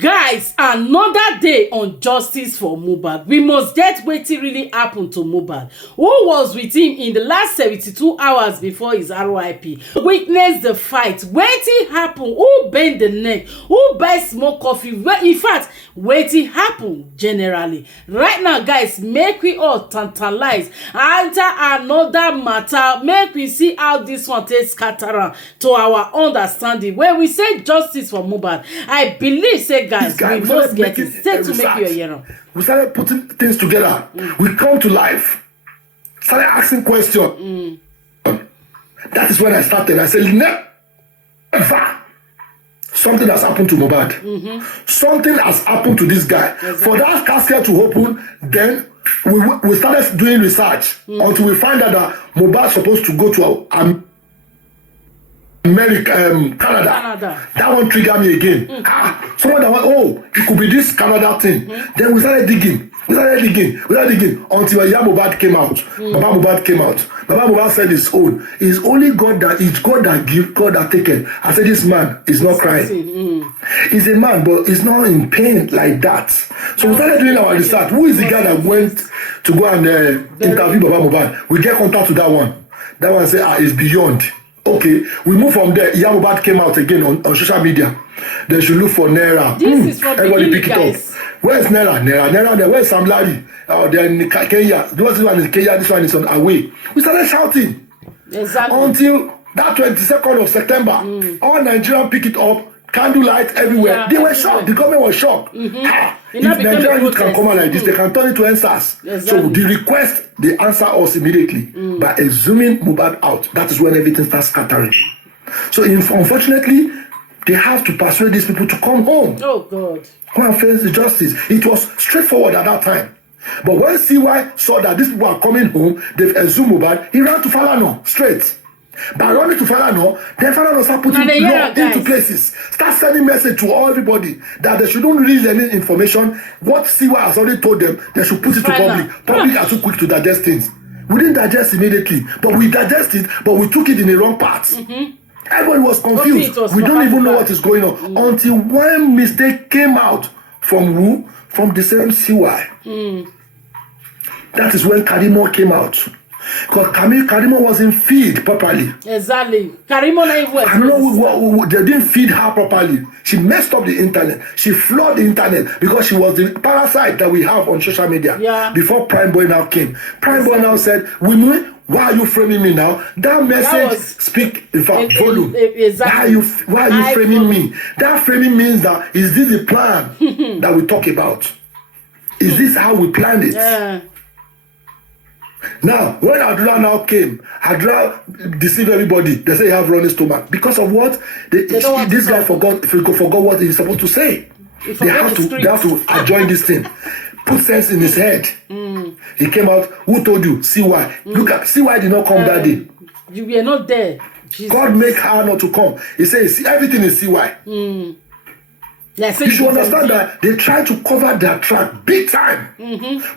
Guys, another day on justice for Mohbad. We must get wetin really happened to Mohbad. Who was with him in the last 72 hours before his RIP? Witness the fight. Wetin happen? Who bend the neck? Who buy small coffee? In fact, wetin happen generally? Right now, guys, make we all tantalize. Enter another matter. Make we see how this one takes scatter am to our understanding. When we say justice for Mohbad, I believe say guys, we must get it. Stay to make you a hero. We started putting things together. We come to life. Started asking questions. That is when I started. I said, never. Something has happened to Mohbad. Something has happened to this guy. Exactly. For that casket to open, then we started doing research until we find out that Mohbad is supposed to go to America, Canada. That one triggered me again. Someone that went, oh, it could be this Canada thing. Then we started digging. Until Mohbad came out. Baba Mohbad came out. Baba Mohbad said his own. It's only God that is God that give, God that taken. I said this man is not crying. He's a man, but he's not in pain like that. So we started doing our research. Who is the guy that went to go and interview Baba Mohbad? We get contact to that one. That one said, it's beyond. Okay, we move from there. Mohbad came out again on social media. They should look for Naira. This is from everybody pick it up. Where's Naira? Naira there. Where's Sam Larry? They're in Kenya. This one is Kenya. This one is on away. We started shouting. Exactly. Until that 22nd of September, all Nigerians pick it up. Candlelight everywhere. Yeah, they were shocked. The government was shocked. If Nigerian youth can come out like this, they can turn it to NSAS. Exactly. So the request, they answer us immediately by exhuming Mohbad out. That is when everything starts scattering. So unfortunately, they have to persuade these people to come home. Oh God. Come and face the justice. It was straightforward at that time. But when CY saw that these people are coming home, they've exhumed Mohbad, he ran to Falana straight. By running to Falana, then Falana start putting law into places. Start sending message to everybody that they shouldn't release any information. What CY has already told them, they should put it to public. Public are too quick to digest things. We didn't digest immediately, but we digest it, but we took it in the wrong part. Everybody was confused. We don't even know what is going on until one mistake came out from who? From the same CY. That is when Karimo came out. Because Karimo wasn't feed properly. Exactly. Karimo they didn't feed her properly. She messed up the internet. She flawed the internet because she was the parasite that we have on social media. Yeah. Before Prime Boy now came. Prime Boy now said, Wummi, why are you framing me now? That message speak in fact volume. Exactly. Why are you framing me? That framing means that is this the plan that we talk about? Is this how we planned it? Yeah. Now, when Adra now came, Adra deceived everybody. They say he have running stomach. Because of what? This guy forgot what he's supposed to say. They have to adjoin this thing. Put sense in his head. He came out. Who told you? CY. Look at CY did not come that day. You were not there. Jesus. God make her not to come. He says everything is CY. Yeah, you should understand that they try to cover their track big time.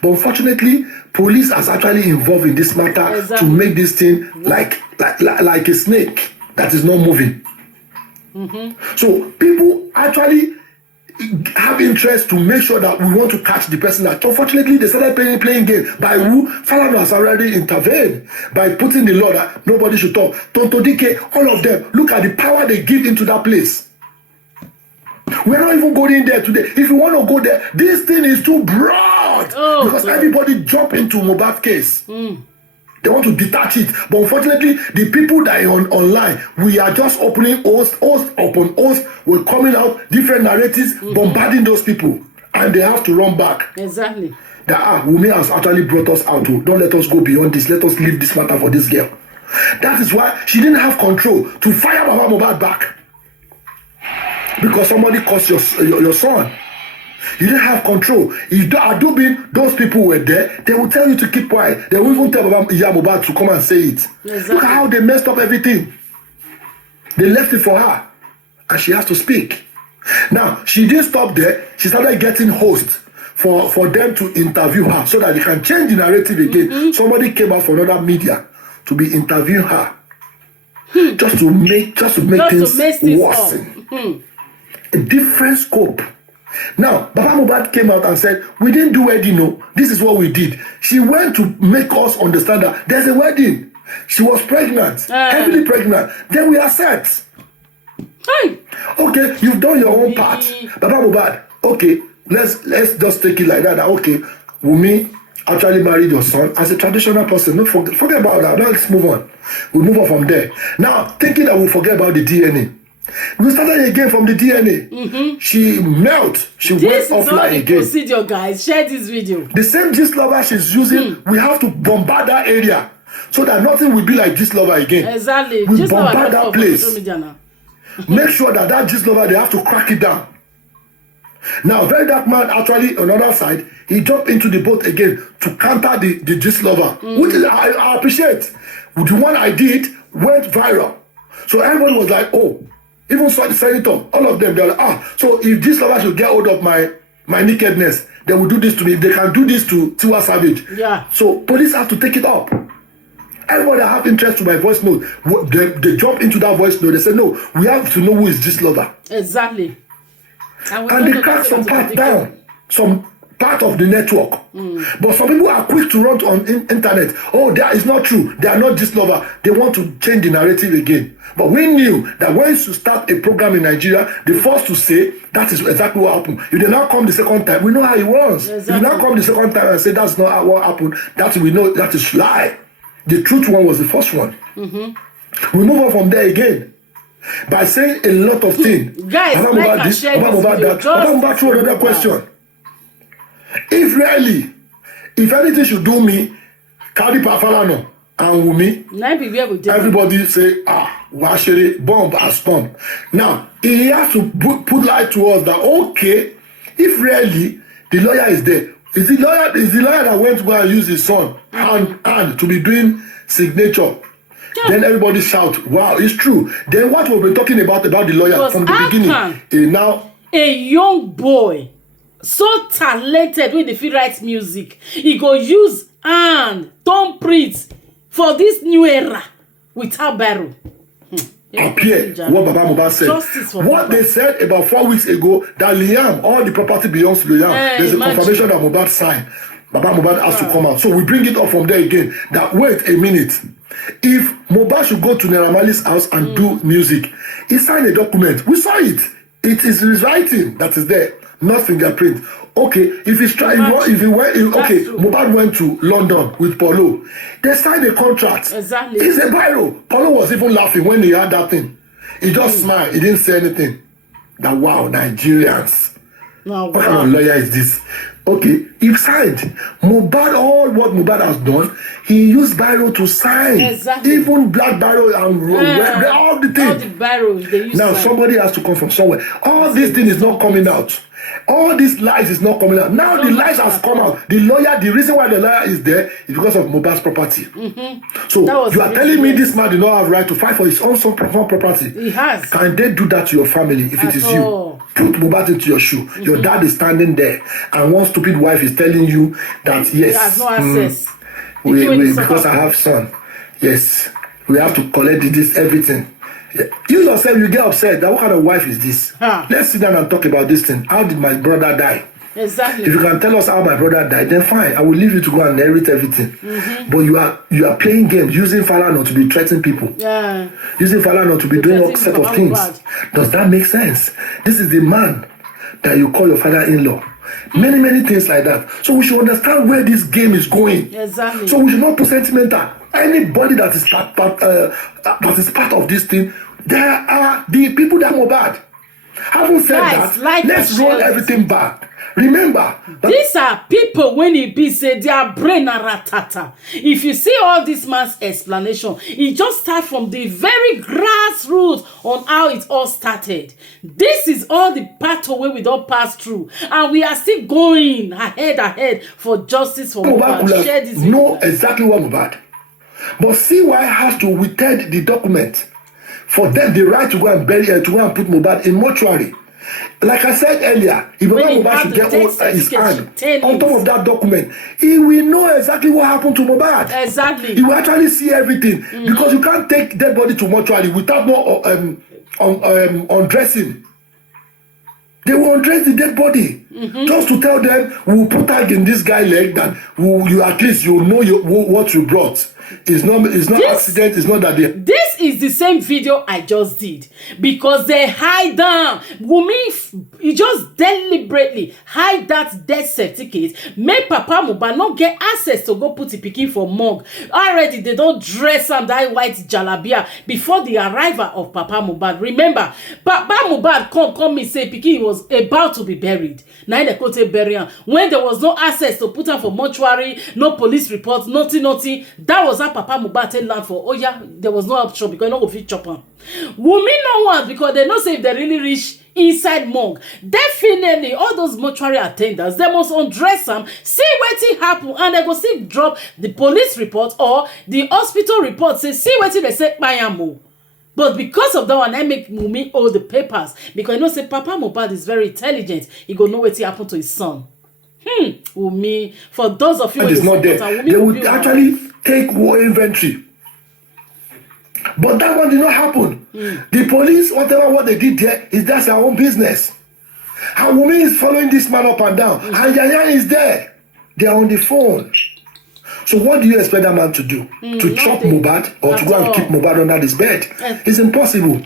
But unfortunately, police is actually involved in this matter to make this thing like a snake that is not moving. So people actually have interest to make sure that we want to catch the person. That unfortunately they started playing game by who Falana has already intervened by putting the law that nobody should talk. Tonto Dike, all of them. Look at the power they give into that place. We're not even going there today. If you want to go there, this thing is too broad. Because everybody jump into Mohbad's case. They want to detach it. But unfortunately, the people that are online, we are just opening host upon host. We're coming out, different narratives, bombarding those people. And they have to run back. Exactly. That Wummi has actually brought us out. Don't let us go beyond this. Let us leave this matter for this girl. That is why she didn't have control to fire Baba Mohbad back. Because somebody caused your son. You didn't have control. If those people were there, they will tell you to keep quiet. They will even tell Mohbad to come and say it. Exactly. Look at how they messed up everything. They left it for her. And she has to speak. Now, she didn't stop there. She started getting hosts for them to interview her so that they can change the narrative again. Somebody came out from another media to be interviewing her. Just to make things worsen. A different scope. Now, Baba Mohbad came out and said, we didn't do wedding, no. This is what we did. She went to make us understand that there's a wedding. She was pregnant, heavily pregnant. Then we accept. Hey. Okay, you've done your own part. Baba Mohbad, okay, let's just take it like that. Okay, Wummi actually married your son as a traditional person. No, forget about that. Let's move on. We'll move on from there. Now, thinking that we'll forget about the DNA. We started again from the DNA. She melt. She went offline again. This is procedure, guys. Share this video. The same gist lover she's using, we have to bombard that area so that nothing will be like gist lover again. Exactly. We bombard that place. Make sure that gist lover, they have to crack it down. Now, Very Dark Man actually on the other side, he jumped into the boat again to counter the gist lover, which is, I appreciate. The one I did went viral. So everyone was like, oh, even saw the senator, all of them, they're like, so if this lover should get hold of my nakedness, they will do this to me. They can do this to Tiwa Savage. Yeah. So police have to take it up. Everybody that have interest to my voice note, they jump into that voice note. They say, no, we have to know who is this lover. Exactly. And they crack some part down, some part of the network. But some people are quick to run on internet. Oh, that is not true. They are not this lover. They want to change the narrative again. But we knew that when you start a program in Nigeria, the first to say that is exactly what happened. If they now come the second time, we know how it was. Exactly. If you now come the second time and say that's not what happened, that we know that is lie. The truth one was the first one. We move on from there again by saying a lot of things. Guys, like and share this video. About through another question. If anything should do me, carry Falana and Wummi, everybody say, Washere, bomb has come. Now, he has to put light to us that, okay, if really the lawyer is there, is the lawyer that went to go and use his son and to be doing signature. Yeah. Then everybody shout, wow, it's true. Then what we've been talking about the lawyer from the beginning. Now, a young boy, so talented with the fit write music, he go use and thumbprints for this new era without barrel. Appear what Baba Mohbad said. What they said about 4 weeks ago, that Liam, all the property belongs to Liam. There's a confirmation that Mohbad signed. Baba Mohbad has to come out. So we bring it up from there again. That wait a minute. If Mohbad should go to Naira Marley's house and do music, he signed a document. We saw it. It is his writing that is there, not fingerprint. Okay, if he's trying, Mohbad went to London with Paulo. They signed a contract. Exactly. It's a viral. Paulo was even laughing when he had that thing. He just smiled. He didn't say anything. That wow, Nigerians. No, what kind of lawyer is this? Okay, he signed. Mohbad, all what Mohbad has done, he used biro to sign. Exactly. Even black biro and all the things. All the biros they use. Now somebody has to come from somewhere. All this thing is not coming out. All these lies is not coming out. Now the lies has come out. The lawyer, the reason why the lawyer is there is because of Mohbad's property. So you are telling me this man did not have right to fight for his own property. He has. Can they do that to your family if it is you? Put Mohbad into your shoe. Your dad is standing there, and one stupid wife is telling you that yes, he has no access. Because I have son. Yes, we have to collect this everything. You yourself, you get upset that what kind of wife is this? Let's sit down and talk about this thing. How did my brother die? Exactly. If you can tell us how my brother died, then fine. I will leave you to go and inherit everything. But you are playing games, using Falana to be threatening people. Yeah. Using Falana to be doing all set of things. Does that make sense? This is the man that you call your father-in-law. Many things like that. So we should understand where this game is going. Exactly. So we should not put sentimental. Anybody that is part of this thing, there are the people that Mohbad. Having said that, let's roll everything back. Remember, these are people when he be say their brain are ratata. If you see all this man's explanation, it just starts from the very grassroots on how it all started. This is all the pathway we don't pass through, and we are still going ahead for justice for Mohbad. Share this. Know exactly what Mohbad. But CY has to withhold the document for them the right to go and bury to go and put Mohbad in mortuary. Like I said earlier, if Mohbad should get his hand on top of that document, he will know exactly what happened to Mohbad. Exactly. He will actually see everything because you can't take dead body to mortuary without no undressing. They will undress the dead body just to tell them, we will put tag in this guy's leg that you at least you know what you brought. It's not accident. It's not that they. This is the same video I just did because they hide them. Wummi, he just deliberately hide that death certificate. Make Papa Mohbad not get access to go put the pikin for morgue. Already they don't dress am that white jalabia before the arrival of Papa Mohbad. Remember, Papa Mohbad come me say pikin was about to be buried. Now they could say burial when there was no access to put am for mortuary, no police reports, nothing. That was how Papa Mohbad tell land for. Oh yeah, there was no option because no go fit chop am. Wummi no want because they know say if they really reach inside morgue, definitely all those mortuary attendants they must undress am, see wetin happen, and they go still drop the police report or the hospital report say see wetin they say kpai am o. But because of that one, I make Wummi all the papers because you know say Papa Mohbad is very intelligent. He go know wetin happen to his son. Wummi, for those of you who is not there, they would actually take war inventory. But that one did not happen. The police, what they did there is that's their own business. And Wummi is following this man up and down. And Yaya is there. They are on the phone. So what do you expect that man to do? To chop Mohbad or to go and keep Mohbad under his bed? It's impossible.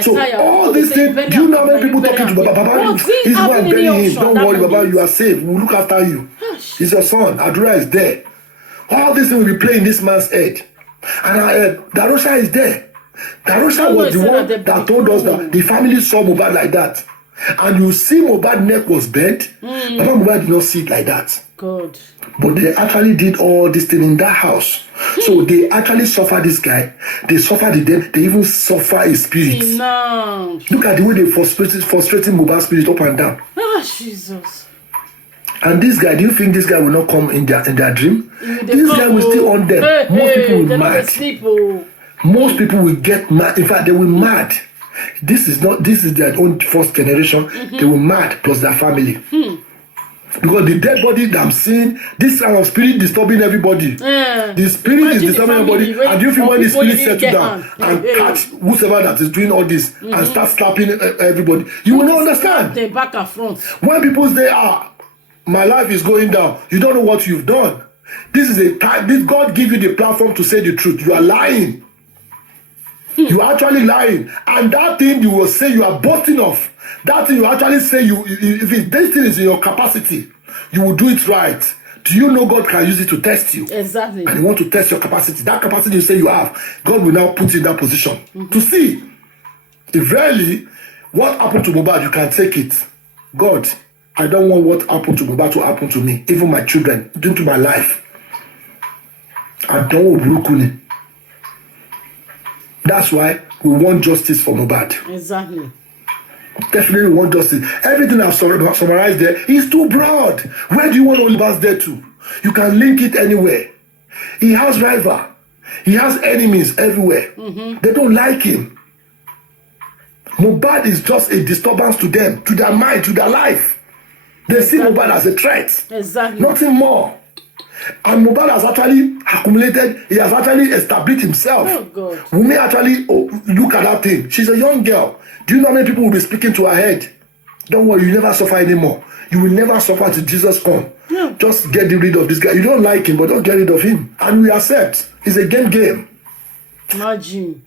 So all these things, do you know how many people talking to Baba? He's going to bury him. Don't worry, Baba, you are safe. We'll look after you. He's your son. Adura is there. All these things will be playing in this man's head. And Darosha is there. Darosha was the one that told us that the family saw Mohbad like that. And you see Mohbad's neck was bent. Baba Mohbad did not see it like that. God. But they actually did all this thing in that house. So they actually suffer this guy. They suffer the dead. They even suffer his spirit. No. Look at the way they frustrating Mohbad's spirit up and down. Jesus. And this guy, do you think this guy will not come in their dream? This guy will still on them. Most people will mad. Most people will get mad. In fact, they will mad. This is their own first generation. They will mad plus their family. Because the dead body that I'm seeing, this kind of spirit disturbing everybody. The spirit is disturbing everybody. And do you feel when the spirit settle down and catch whoever that is doing all this and start slapping everybody, you will not understand. They back and front. When people say, my life is going down, you don't know what you've done. This is a time, this God give you the platform to say the truth. You are lying. You are actually lying. And that thing you will say you are boasting of. That thing you actually say if this thing is in your capacity, you will do it right. Do you know God can use it to test you? Exactly. And you want to test your capacity. That capacity you say you have, God will now put you in that position to see. If really what happened to Mohbad, you can take it. God, I don't want what happened to Mohbad to happen to me, even my children, into my life. I don't want Brukuni. That's why we want justice for Mohbad. Exactly. Definitely want justice. Everything I've summarized there is too broad. Where do you want Mohbad there to? You can link it anywhere. He has rival. He has enemies everywhere. They don't like him. Mohbad is just a disturbance to them, to their mind, to their life. They see Mohbad as a threat. Exactly. Nothing more. And Mohbad has actually accumulated, he has actually established himself. Oh God. Wummi actually look at that thing. She's a young girl. Do you know how many people will be speaking to her head? Don't worry, you never suffer anymore. You will never suffer till Jesus come. Just get rid of this guy. You don't like him, but don't get rid of him. And we accept. It's a game. Imagine.